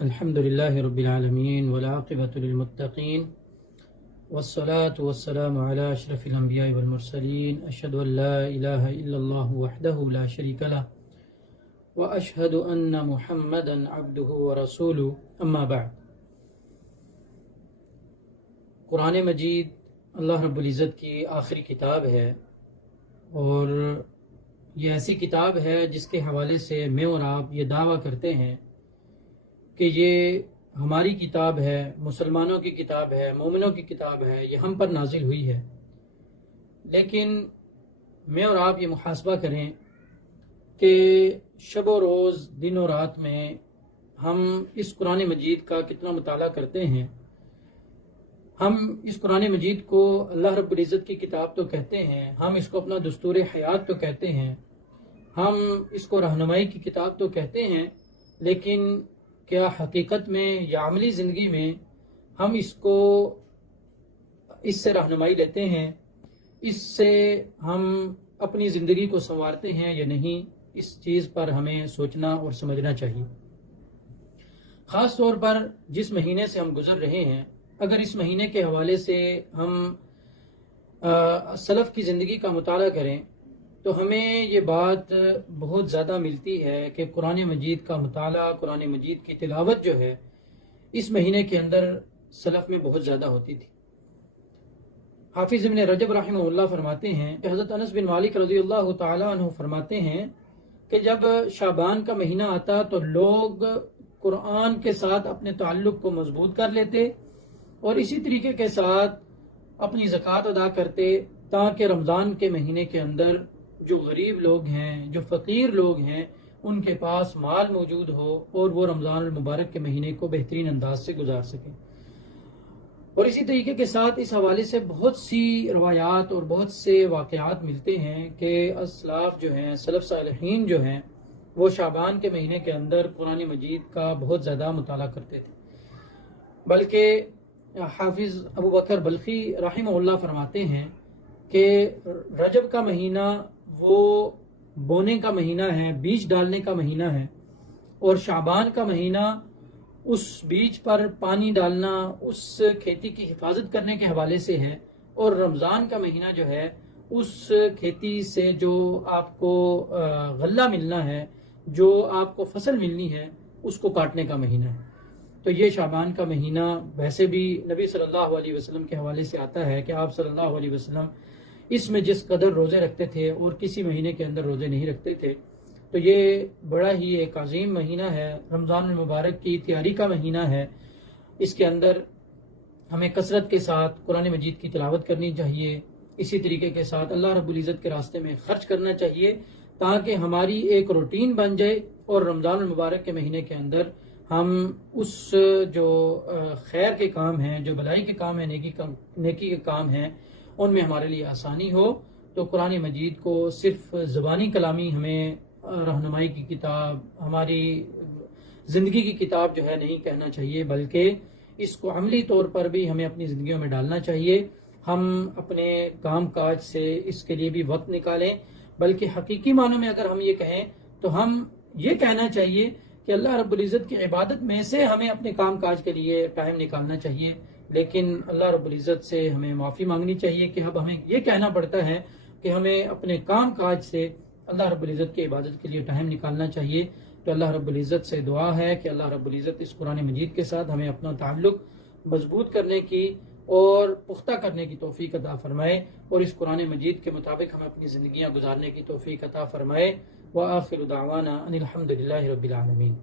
الحمد لله رب العالمين والعاقبة للمتقين والصلاة والسلام على أشرف الأنبياء والمرسلين أشهد أن لا إله إلا الله وحده لا شريك له وأشهد أن محمدا عبده ورسوله أما بعد. قرآن مجید اللہ رب العزت کی آخری کتاب ہے اور یہ ایسی کتاب ہے جس کے حوالے سے میں اور آپ یہ دعویٰ کرتے ہیں کہ یہ ہماری کتاب ہے، مسلمانوں کی کتاب ہے، مومنوں کی کتاب ہے، یہ ہم پر نازل ہوئی ہے. لیکن میں اور آپ یہ محاسبہ کریں کہ شب و روز، دن و رات میں ہم اس قرآن مجید کا کتنا مطالعہ کرتے ہیں. ہم اس قرآن مجید کو اللہ رب العزت کی کتاب تو کہتے ہیں، ہم اس کو اپنا دستور حیات تو کہتے ہیں، ہم اس کو رہنمائی کی کتاب تو کہتے ہیں، لیکن کیا حقیقت میں یا عملی زندگی میں ہم اس سے رہنمائی لیتے ہیں، اس سے ہم اپنی زندگی کو سنوارتے ہیں یا نہیں؟ اس چیز پر ہمیں سوچنا اور سمجھنا چاہیے. خاص طور پر جس مہینے سے ہم گزر رہے ہیں، اگر اس مہینے کے حوالے سے ہم سلف کی زندگی کا مطالعہ کریں تو ہمیں یہ بات بہت زیادہ ملتی ہے کہ قرآن مجید کا مطالعہ، قرآن مجید کی تلاوت جو ہے اس مہینے کے اندر سلف میں بہت زیادہ ہوتی تھی. حافظ ابن رجب رحمہ اللہ فرماتے ہیں کہ حضرت انس بن مالک رضی اللہ تعالیٰ عنہ فرماتے ہیں کہ جب شعبان کا مہینہ آتا تو لوگ قرآن کے ساتھ اپنے تعلق کو مضبوط کر لیتے اور اسی طریقے کے ساتھ اپنی زکوٰۃ ادا کرتے تاکہ رمضان کے مہینے کے اندر جو غریب لوگ ہیں، جو فقیر لوگ ہیں، ان کے پاس مال موجود ہو اور وہ رمضان المبارک کے مہینے کو بہترین انداز سے گزار سکیں. اور اسی طریقے کے ساتھ اس حوالے سے بہت سی روایات اور بہت سے واقعات ملتے ہیں کہ اسلاف جو ہیں، سلف صالحین جو ہیں، وہ شعبان کے مہینے کے اندر قرآن مجید کا بہت زیادہ مطالعہ کرتے تھے. بلکہ حافظ ابو بکر بلخی رحمہ اللہ فرماتے ہیں کہ رجب کا مہینہ وہ بونے کا مہینہ ہے، بیج ڈالنے کا مہینہ ہے، اور شعبان کا مہینہ اس بیج پر پانی ڈالنا، اس کھیتی کی حفاظت کرنے کے حوالے سے ہے، اور رمضان کا مہینہ جو ہے اس کھیتی سے جو آپ کو غلہ ملنا ہے، جو آپ کو فصل ملنی ہے، اس کو کاٹنے کا مہینہ ہے. تو یہ شعبان کا مہینہ ویسے بھی نبی صلی اللہ علیہ وسلم کے حوالے سے آتا ہے کہ آپ صلی اللہ علیہ وسلم اس میں جس قدر روزے رکھتے تھے اور کسی مہینے کے اندر روزے نہیں رکھتے تھے. تو یہ بڑا ہی ایک عظیم مہینہ ہے، رمضان المبارک کی تیاری کا مہینہ ہے. اس کے اندر ہمیں کثرت کے ساتھ قرآن مجید کی تلاوت کرنی چاہیے، اسی طریقے کے ساتھ اللہ رب العزت کے راستے میں خرچ کرنا چاہیے تاکہ ہماری ایک روٹین بن جائے اور رمضان المبارک کے مہینے کے اندر ہم اس جو خیر کے کام ہیں، جو بلائی کے کام ہیں، نیکی کے کام ہیں، ان میں ہمارے لیے آسانی ہو. تو قرآن مجید کو صرف زبانی کلامی ہمیں رہنمائی کی کتاب، ہماری زندگی کی کتاب جو ہے نہیں کہنا چاہیے، بلکہ اس کو عملی طور پر بھی ہمیں اپنی زندگیوں میں ڈالنا چاہیے. ہم اپنے کام کاج سے اس کے لیے بھی وقت نکالیں، بلکہ حقیقی معنوں میں اگر ہم یہ کہیں تو ہم یہ کہنا چاہیے کہ اللہ رب العزت کی عبادت میں سے ہمیں اپنے کام کاج کے لیے ٹائم نکالنا چاہیے. لیکن اللہ رب العزت سے ہمیں معافی مانگنی چاہیے کہ اب ہمیں یہ کہنا پڑتا ہے کہ ہمیں اپنے کام کاج سے اللہ رب العزت کی عبادت کے لیے ٹائم نکالنا چاہیے. تو اللہ رب العزت سے دعا ہے کہ اللہ رب العزت اس قرآن مجید کے ساتھ ہمیں اپنا تعلق مضبوط کرنے کی اور پختہ کرنے کی توفیق عطا فرمائے، اور اس قرآن مجید کے مطابق ہمیں اپنی زندگیاں گزارنے کی توفیق عطا فرمائے. وآخر دعوانا ان الحمد للہ رب العالمین.